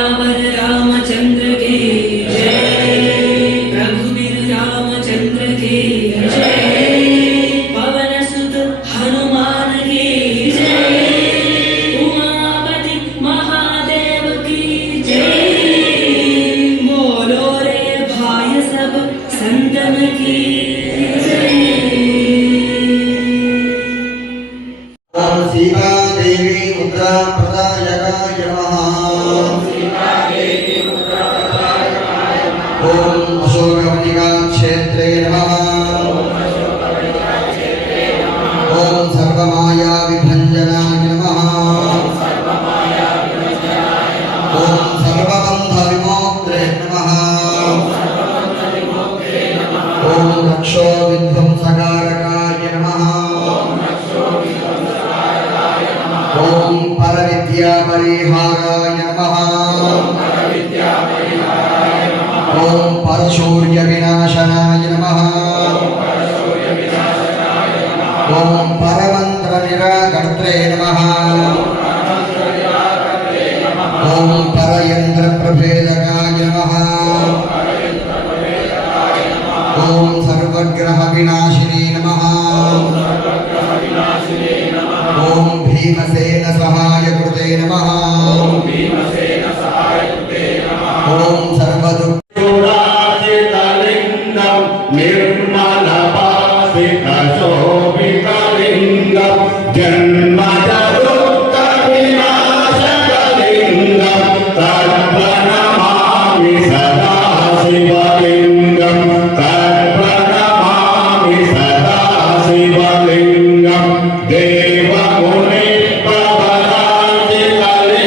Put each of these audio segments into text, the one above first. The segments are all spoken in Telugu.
सियावर रामचंद्र की जय। रघुवीर रामचंद्र की जय। पवन सुत हनुमान की जय। उमापति महादेव की जय। बोलो रे भाई सब संतन की जय। ओम सीता देवी मुद्रा प्रदायकाय नमः। ओम अशोकवनिका क्षेत्रे नमः। ओम सर्वमाया विभंजनाय नमः। ओम सर्वबंध विमोक्त्रे नमः। ओम रक्षो विध्वंसकारकाय नमः। ओम परविद्या परिहाराय नमः। ओम परशौर्य विनाशनाय नमः। ओम परमंत्र निराकर्त्रे नमः। ओम परयंत्र प्रभेदकाय नमः। ओम सर्वग्रह विनाशिने नमः। ओम भीमसेन सहाय कृते नमः। ओम सर्वदुःख देव मुनि प्रभराजितलिंगम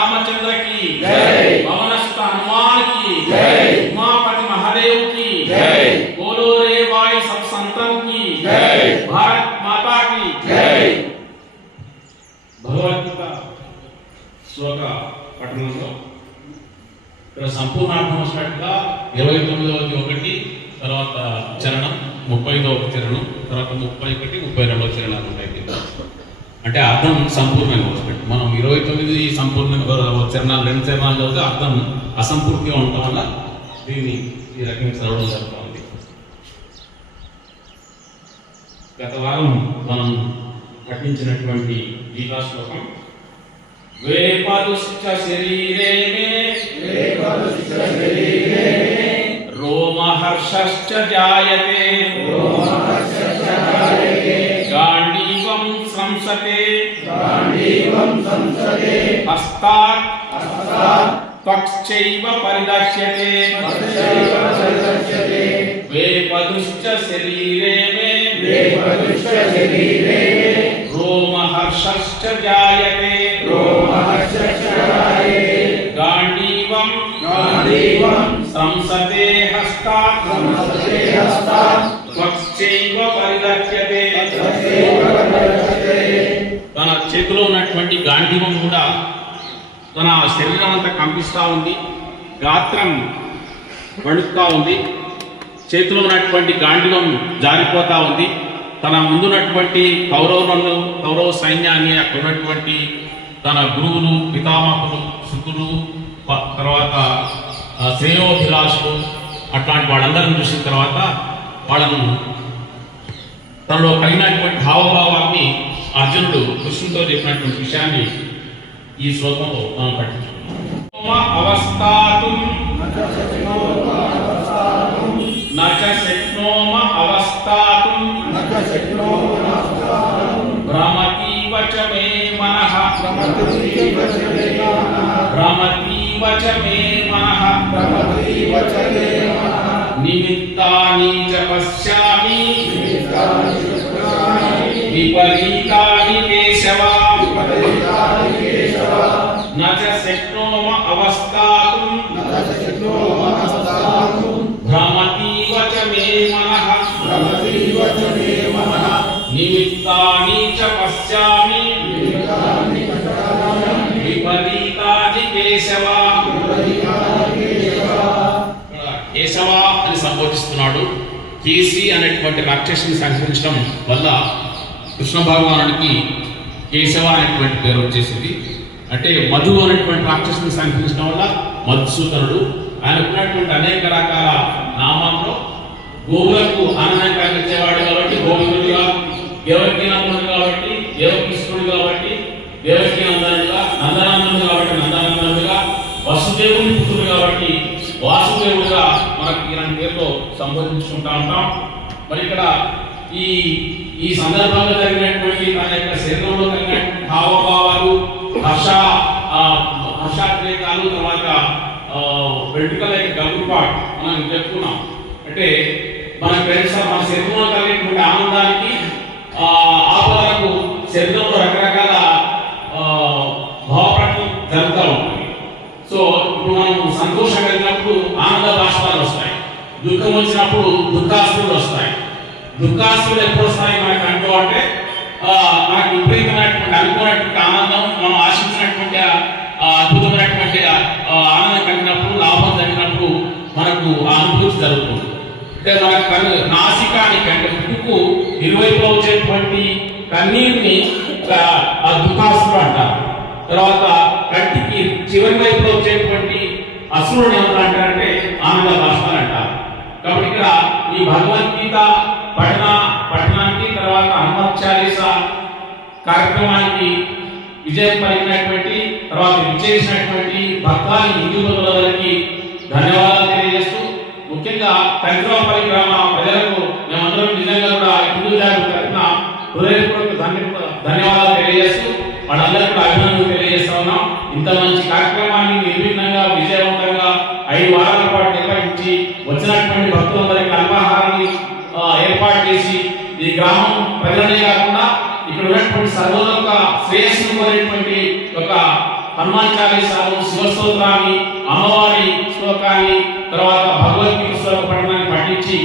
रामचंद्र की जय, पवनस्थ हनुमान की जय, उमापति महादेव की जय, बोलो रे भाई सब संतों की जय, भारत माता की जय। భగవద్గీత శ్లోక పఠనంలో ఇక్కడ సంపూర్ణార్థం వచ్చినట్టుగా 29వ ఒకటి, తర్వాత చరణం 30వ చరణం, తర్వాత 31, 32వ చరణాలు ఉంటాయి. అంటే అర్థం సంపూర్ణంగా వచ్చినట్టు. మనం 29 సంపూర్ణంగా చరణాలు, 2 చరణాలు చదివితే అర్థం అసంపూర్తిగా ఉండటం వల్ల దీన్ని ఈ రకంగా చదవడం జరుగుతుంది. గత వారం మనం పఠించినటువంటి గీతా శ్లోకం వేపదుశ్చ శరీరే మే రోమహర్షశ్చ జాయతే గాండీవం సంసతే హస్తాత్ త్వక్చైవ పరిదశ్యతే వేపదుశ్చ శరీరే మే రోమహర్షశ్చ జాయతే గాండీవం సంసతే హస్తాత్ త్వక్చైవ పరిదశ్యతే. తన చేతిలో ఉన్నటువంటి గాంధీవం కూడా తన శరీరం అంతా కంపిస్తూ ఉంది, గాత్రం వణుకుతా ఉంది, చేతిలో ఉన్నటువంటి గాంధీవం జారిపోతా ఉంది. తన ముందున్నటువంటి కౌరవ సైన్యాన్ని, అక్కడ ఉన్నటువంటి తన గురువులు, పితామహులు, శుకులు, తర్వాత శ్రేయోభిలాషులు, అట్లాంటి వాళ్ళందరిని చూసిన తర్వాత వాళ్ళను తనలో కలిగినటువంటి హావభావాన్ని అర్జునుడు కృష్ణుతో చెప్పినటువంటి విషయాన్ని ఈ శ్లోకంలో మనం పట్టించుకుంటాం. అవస్థాతుం నచ శక్నోమ అవస్థాతుం భ్రమతీవ చ మే మనః నిమిత్తాని చ పశ్యామి విపరీతాని కేశవ నచ శక్నోమ అవస్థాతుం భ్రమతీవ చ మే మనః నిమిత్తాని చ పశ్యామి విపరీతాని కేశవ. కేశవ అని సంబోధిస్తున్నాడు. కేసి అనేటువంటి రాక్షసుని సంహరించడం వల్ల కృష్ణ భగవానుడికి కేశవ అనేటువంటి పేరు వచ్చేసింది. అంటే మధు అనేటువంటి రాక్షసుని సంహరించడం వల్ల మధుసూదనుడు. ఆయనకున్నటువంటి అనేక రకాల నామాల్లో గోవులకు ఆనందం కలిగించేవాడు కాబట్టి గోవిందుడిగా, దేవకీ నందనుడు కాబట్టి దేవకృష్ణుడు కాబట్టి దేవకీ నందనుడుగా, నందనందనుడు కాబట్టి నందనందనుడుగా, వసుదేవుని పుత్రుడు కాబట్టి వాసుదేవుడుగా మనకి ఇలాంటి పేరుతో సంబోధించుకుంటా ఉంటాం. మరి ఇక్కడ ఈ సందర్భంగా జరిగినటువంటి తన యొక్క శరీరంలో కలిగినటువంటి హావభావాలు, హర్షాత్రేకాలు, తర్వాత వెంట్రుకల యొక్క గగురుపాటు మనం చెప్పుకున్నాం. అంటే మన శరీరంలో కలిగినటువంటి ఆనందానికి ఆపదలకు శరీరంలో రకరకాల భావప్రకటన జరుగుతూ ఉంటుంది. సో ఇప్పుడు మనం సంతోషం కలిగినప్పుడు ఆనంద బాష్పాలు వస్తాయి, దుఃఖం వచ్చినప్పుడు దుఃఖాశ్రులు వస్తాయి. దుఃఖాశ్రులు ఎప్పుడు వస్తాయి మనకు అంటూ అంటే మనకు విపరీతమైనటువంటి అనుకున్నటువంటి ఆనందం, మనం ఆశించినటువంటి అద్భుతమైనటువంటి ఆనందం కలిగినప్పుడు, లాభం జరిగినప్పుడు మనకు ఆ అనుభూతి జరుగుతుంది. అంటే మనకు నాసికానికి అంటే ముక్కుకు ఇరువైపులో వచ్చేటువంటి కన్నీరుని దుఃఖాశ్రులు అంటారు. తర్వాత కంటికి చివరి వైపులో వచ్చేటువంటి అసురుని ఏమంటారంటే ఆనంద బాష్పాలు అంటారు. కాబట్టి ఇక్కడ ఈ భగవద్గీత పఠనానికి తర్వాత హనుమత్ చాలీసా కార్యక్రమానికి విజయం పలికినటువంటి తర్వాత విచ్చేసినటువంటి భక్తాన్ని హిందూ బంధువులందరికీ ధన్యవాదాలు తెలియజేస్తూ, ముఖ్యంగా కంట్రాపల్లి గ్రామ ప్రజలకు మేమందరం నిజంగా కూడా హిందూ జాతి తరఫున హృదయపూర్వక ధన్యవాదాలు తెలియజేస్తూ వాళ్ళందరికీ కూడా అభినందనలు తెలియజేస్తా ఉన్నాం. ఇంత మంచి కార్యక్రమాన్ని నిర్విఘ్నంగా విజయవంతంగా 5 వారాల పాటు నిర్వహించి వచ్చినటువంటి భక్తులందరికీ అల్పాహారాన్ని ఏర్పాటు చేసి ఈ గ్రామం ప్రజలనే కాకుండా ఇక్కడ ఉన్నటువంటి సర్వలోక శ్రేయస్సును కోరేటువంటి ఒక హనుమాన్ చాలీసాలు, శివస్తోత్రాన్ని, అమ్మవారి శ్లోకాన్ని, తర్వాత భగవద్గీత శ్లోక పఠనాన్ని పఠించి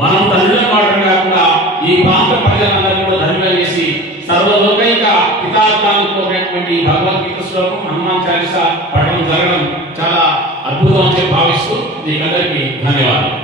మనం ధనుల మాటలు కాకుండా ఈ ప్రాంత ప్రజలందరినీ కూడా ధనులుగా చేసి సర్వలోకైక హితార్థాలను కోరేటువంటి భగవద్గీత శ్లోకం హనుమాన్ చాలీసా పఠనం జరగడం చాలా అద్భుతం అని చెప్పి భావిస్తూ మీకందరికీ ధన్యవాదాలు.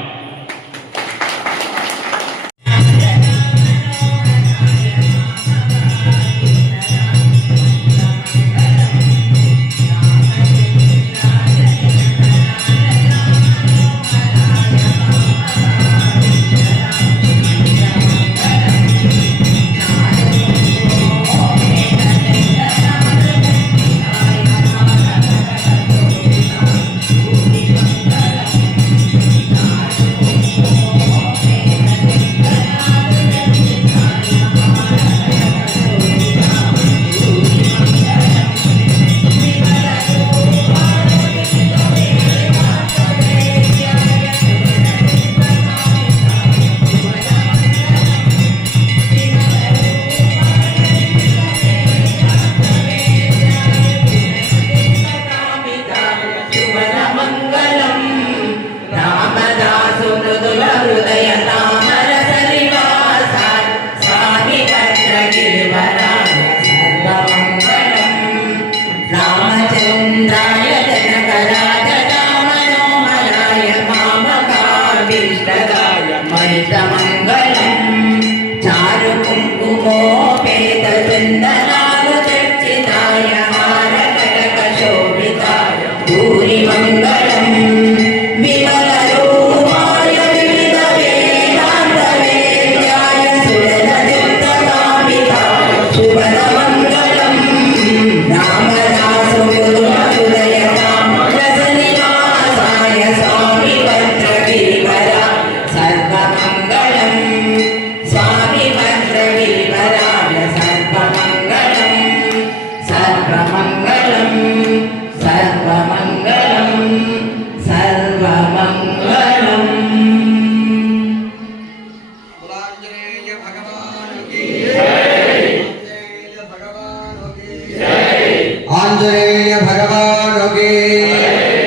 आंजनेय भगवान की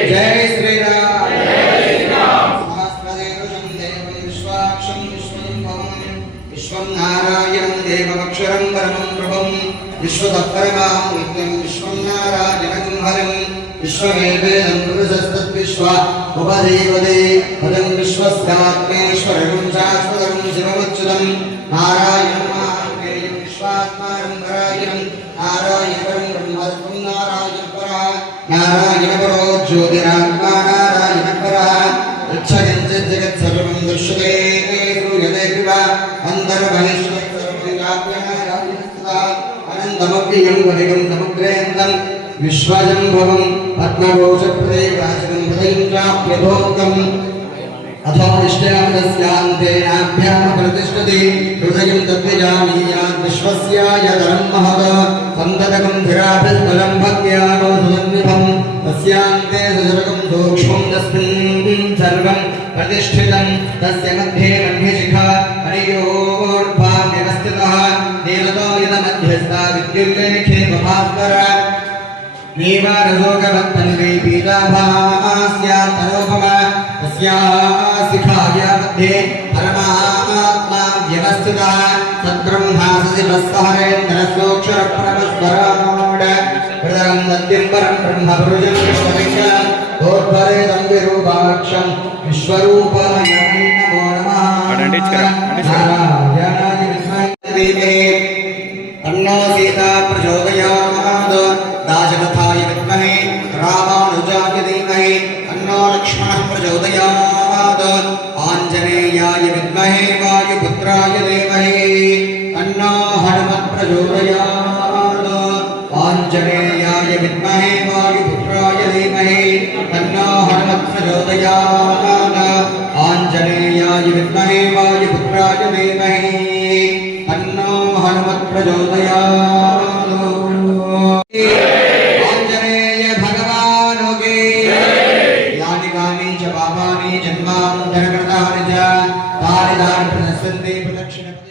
जय श्री राम। सहस्रदेवं देवं विश्वाक्षं विश्वम्भवं विश्वं नारायणं देवमक्षरं परमं प्रभं विश्वतः परमां नित्यं विश्वं नारायणं हरिं विश्वमेवेदं पुरुषस्तद्विश्वा उपदेवते पदं विश्वस्यात्मेश्वरं शाश्वतं शिवमच्युतं नारायणं महादेवं विश्वात्मानं परायणं नारायणं ब्रह्मत्वं नारायण परो ज्योतिरात्मा नारायण परः यच्चकिञ्चित् जगत् सर्वं दृश्यते श्रूयते कृपा अन्तर्बहिष्यत् सर्वं व्याप्यनारायणस्तदा अनन्तमव्ययं वरिगं समुद्रेन्दं विश्वजम्भवं पद्मकोशप्रदेवासिनं हृदयं चाप्यथोक्तम् अथो निष्ठयामदस्यान्तेनाभ्यां प्रतिष्ठति हृदयं तद्विजानीयात् विश्वस्यायतरं महत् सन्ततं धिराभिस्फलं भक्त्या गोसुसन्निभं तस्यान्ते सुजरकं सूक्ष्मं तस्मिन् सर्वं प्रतिष्ठितं तस्य मध्ये मध्यशिखा हरियोर्भाव्यवस्थितः देवतो यदमध्यस्था विद्युल्लेखे भास्करा नीवारसोकवत्तन्वी पीताभास्यात्तरोपमा तस्याः शिखाया मध्ये परमात्मा व्यवस्थितः सद्ब्रह्मा सजिवस्सहरेन्द्रसोऽक्षरप्रभस्वराड हृदयं सत्यं परं ब्रह्मपुरुषं विश्वविज्ञानं भूर्भरेदं विरूपाक्षं विश्वरूपाय नमो नमः। नारायणाय विद्महे तन्नो सीता प्रचोदयात् दाशरथाय विद्महे रामानुजाय धीमहि तन्नो लक्ष्मणः प्रचोदयात् आञ्जनेयाय विद्महे वायुपुत्राय धीमहि तन्नो हनुमत् प्रचोदयात् आञ्जनेयाय विद्महे वायुपुत्राय धीमहि तन्नो हनुमत् प्रचोदयात् आञ्जनेयाय विद्महे वायुपुत्राय धीमहि तन्नो हनुमत् प्रचोदयात्। आंजनेय भगवान की यानि कानि च पापानि जन्मान्तरकृतानि च तानि तानि प्रदस्यन्ते प्रदक्षिणपदे।